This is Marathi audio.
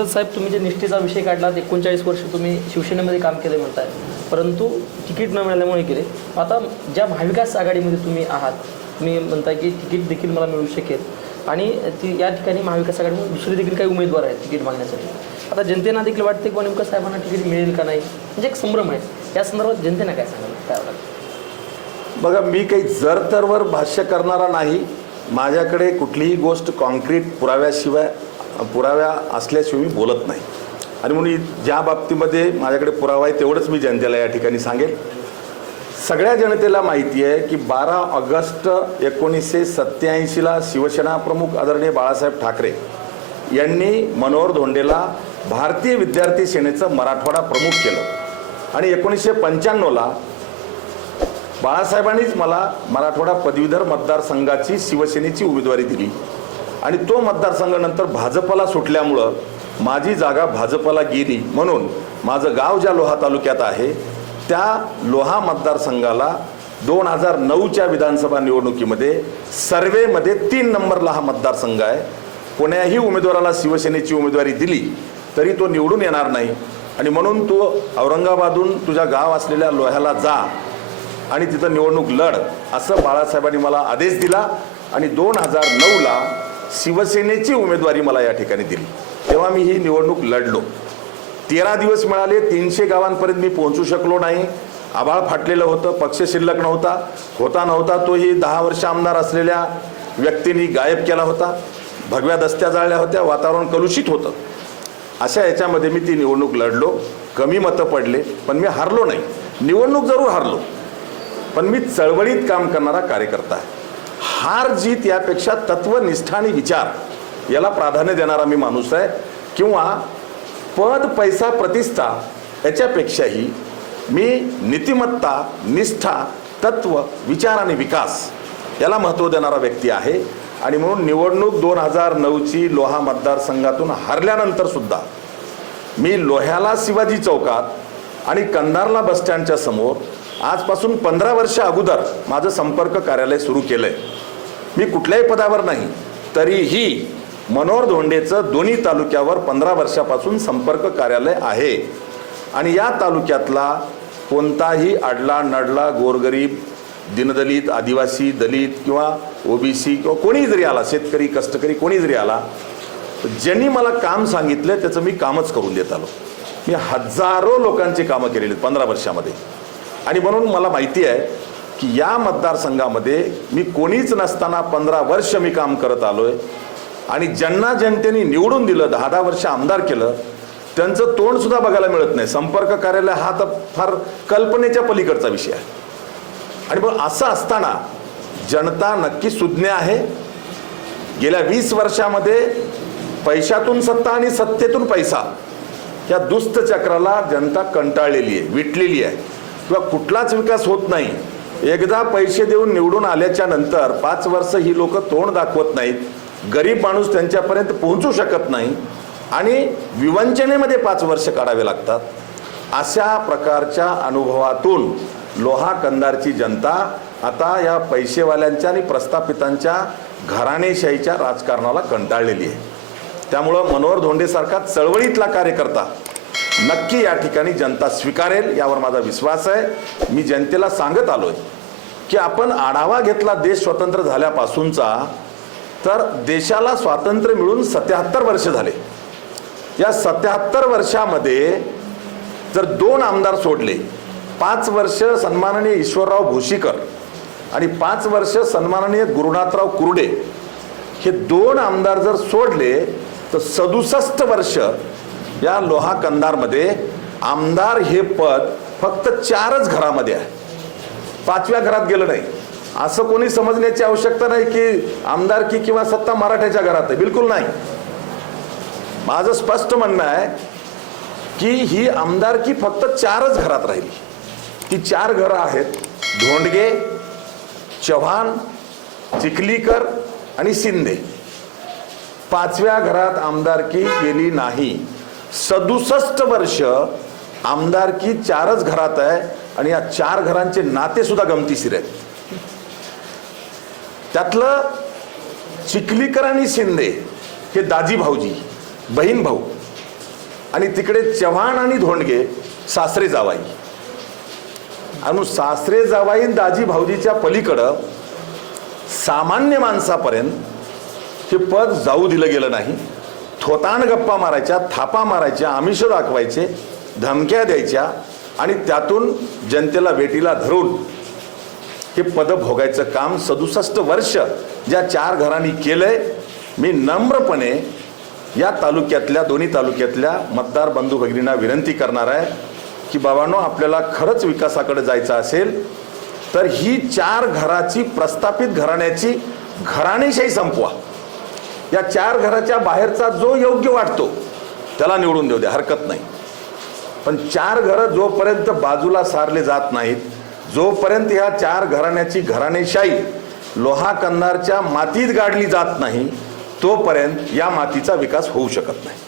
सदत साहेब, तुम्ही जे निष्ठेचा विषय काढला, 39 वर्ष तुम्ही शिवसेनेमध्ये काम केले म्हणताय, परंतु तिकीट न मिळाल्यामुळे गेले. आता ज्या महाविकास आघाडीमध्ये तुम्ही आहात, तुम्ही म्हणताय की तिकीट देखील मला मिळू शकेल आणि या ठिकाणी महाविकास आघाडीमध्ये दुसरे देखील काही उमेदवार आहेत तिकीट मागण्यासाठी. आता जनतेना देखील वाटते की नेमकं साहेबांना तिकीट मिळेल का नाही, म्हणजे एक संभ्रम आहे. या संदर्भात जनतेनं काय सांगाल, काय वाटतं? बघा, मी काही जर तरवर भाष्य करणारा नाही. माझ्याकडे कुठलीही गोष्ट कॉन्क्रीट पुराव्या असल्याशिवाय मी बोलत नाही. आणि म्हणून ज्या बाबतीमध्ये माझ्याकडे पुरावा आहे तेवढंच मी जनतेला या ठिकाणी सांगेल. सगळ्या जनतेला माहिती आहे की 12 ऑगस्ट 1987ला शिवसेना प्रमुख आदरणीय बाळासाहेब ठाकरे यांनी मनोहर धोंडेला भारतीय विद्यार्थी सेनेचं मराठवाडा प्रमुख केलं आणि 1995ला बाळासाहेबांनीच मला मराठवाडा पदवीधर मतदारसंघाची शिवसेनेची उमेदवारी दिली आणि तो मतदारसंघ नंतर भाजपला सुटल्यामुळं माझी जागा भाजपला गेली. म्हणून माझं गाव ज्या लोहा तालुक्यात आहे त्या लोहा मतदारसंघाला 2009च्या विधानसभा निवडणुकीमध्ये सर्वेमध्ये 3 नंबरला हा मतदारसंघ आहे. कोण्याही उमेदवाराला शिवसेनेची उमेदवारी दिली तरी तो निवडून येणार नाही आणि म्हणून तो औरंगाबादहून तुझ्या गाव असलेल्या लोह्याला जा आणि तिथं निवडणूक लढ, असं बाळासाहेबांनी मला आदेश दिला आणि 2009ला शिवसेनेची उमेदवारी मला या ठिकाणी दिली. तेव्हा मी ही निवडणूक लढलो. 13 दिवस मिळाले, 300 गावांपर्यंत मी पोहोचू शकलो नाही. आभाळ फाटलेलं होतं, पक्ष शिल्लक नव्हता. तोही 10 वर्ष आमदार असलेल्या व्यक्तींनी गायब केला होता. भगव्या दस्त्या जाळल्या होत्या, वातावरण कलुषित होतं. अशा याच्यामध्ये मी ती निवडणूक लढलो. कमी मतं पडले पण मी हारलो नाही. निवडणूक जरूर हारलो पण मी चळवळीत काम करणारा कार्यकर्ता आहे. हार जीत यापेक्षा तत्वनिष्ठा आणि विचार याला प्राधान्य देणारा मी माणूस आहे. किंवा पद, पैसा, प्रतिष्ठा याच्यापेक्षाही मी नीतिमत्ता, निष्ठा, तत्व, विचार आणि विकास याला महत्त्व देणारा व्यक्ती आहे. आणि म्हणून निवडणूक 2009ची लोहा मतदारसंघातून हारल्यानंतर सुद्धा मी लोह्याला शिवाजी चौकात आणि कंधारला बसस्टँडच्या समोर आजपासून 15 वर्ष अगोदर माझं संपर्क कार्यालय सुरू केलंय. मी कुठल्याही पदावर नाही तरीही मनोहर धोंडेचं दोन्ही तालुक्यावर 15 वर्षापासून संपर्क कार्यालय आहे. आणि या तालुक्यातला कोणताही अडला नडला गोरगरीब, दीनदलित, आदिवासी, दलित किंवा ओबीसी किंवा कोणी जरी आला, शेतकरी, कष्टकरी कोणी जरी आला, ज्यांनी मला काम सांगितलं त्याचं मी कामच करून देत आलो. मी हजारो लोकांची कामं केलेली 15 वर्षामध्ये. आणि म्हणून मला माहिती आहे की या मतदारसंघामध्ये मी कोणीच नसताना 15 वर्ष मी काम करत आलोय. आणि ज्यांना जनतेने निवडून दिलं, 10-10 वर्ष आमदार केलं, त्यांचं तोंड सुद्धा बघायला मिळत नाही. संपर्क कार्यालय हा तर फार कल्पनेच्या पलीकडचा विषय आहे. आणि मग असं असताना जनता नक्की सुज्ञ आहे. गेल्या 20 वर्षामध्ये पैशातून सत्ता आणि सत्तेतून पैसा या दुष्ट चक्राला जनता कंटाळलेली आहे, विटलेली आहे. किंवा कुठलाच विकास होत नाही. एकदा पैसे देऊन निवडून आल्याच्या नंतर 5 वर्ष ही लोक तोंड दाखवत नाहीत. गरीब माणूस त्यांच्यापर्यंत पोहोचू शकत नाही आणि विवंचनेमध्ये 5 वर्ष काढावे लागतात. अशा प्रकारच्या अनुभवातून लोहा कंधारची जनता आता या पैसेवाल्यांच्या आणि प्रस्थापितांच्या घराणेशाहीच्या राजकारणाला कंटाळलेली आहे. त्यामुळं मनोहर धोंडेसारखा चळवळीतला कार्यकर्ता नक्की या ठिकाणी जनता स्वीकारेल यावर माझा विश्वास आहे. मी जनतेला सांगत आलोय की आपण आढावा घेतला देश स्वतंत्र झाल्यापासूनचा, तर देशाला स्वातंत्र्य मिळून 77 वर्ष झाले. या 77 वर्षामध्ये जर 2 आमदार सोडले, 5 वर्ष सन्माननीय ईश्वरराव भोशीकर आणि 5 वर्ष सन्माननीय गुरुनाथराव कुर्डे, हे 2 आमदार जर सोडले तर 67 वर्ष या लोहा कंधारमध्ये आमदार हे पद फक्त 4च घरामध्ये आहे. 5व्या घरात गेलं नाही. असं कोणी समजण्याची आवश्यकता नाही की आमदारकी किंवा सत्ता मराठ्याच्या घरात आहे. बिलकुल नाही. माझं स्पष्ट म्हणणं आहे की ही आमदारकी फक्त 4च घरात राहिली. ती 4 घरं आहेत: धोंडगे, चव्हाण, चिखलीकर आणि शिंदे. 5व्या घरात आमदारकी गेली नाही. 67 वर्ष आमदारकी 4च घरात आहे आणि या 4 घरांचे नाते सुद्धा गमतीशीर आहेत. त्यातलं चिखलीकर आणि शिंदे हे दाजी भाऊजी, बहीण भाऊ. आणि तिकडे चव्हाण आणि धोंडगे सासरे जावाई, आणि सासरे जावाई दाजी भाऊजीच्या पलीकडं सामान्य माणसापर्यंत हे पद जाऊ दिलं गेलं नाही. थोताण गप्पा मारायच्या, थापा मारायच्या, आमिष दाखवायचे, धमक्या द्यायच्या आणि त्यातून जनतेला वेटीला धरून हे पद भोगायचं काम 67 वर्ष ज्या 4 घरांनी केलंय. मी नम्रपणे या तालुक्यातल्या, दोन्ही तालुक्यातल्या मतदार बंधू भगिनींना विनंती करणार आहे की बाबांनो, आपल्याला खरंच विकासाकडे जायचं असेल तर ही 4 घराची, प्रस्थापित घराण्याची घराणेशाही संपवा. या 4 घराच्या बाहेरचा जो योग्य वाटतो त्याला निवडून देऊ द्या, हरकत नाही. पण 4 घरं जोपर्यंत बाजूला सारले जात नाहीत, जोपर्यंत ह्या 4 घराण्याची घराणेशाही लोहा कंधारच्या मातीत गाडली जात नाही, तोपर्यंत या मातीचा विकास होऊ शकत नाही.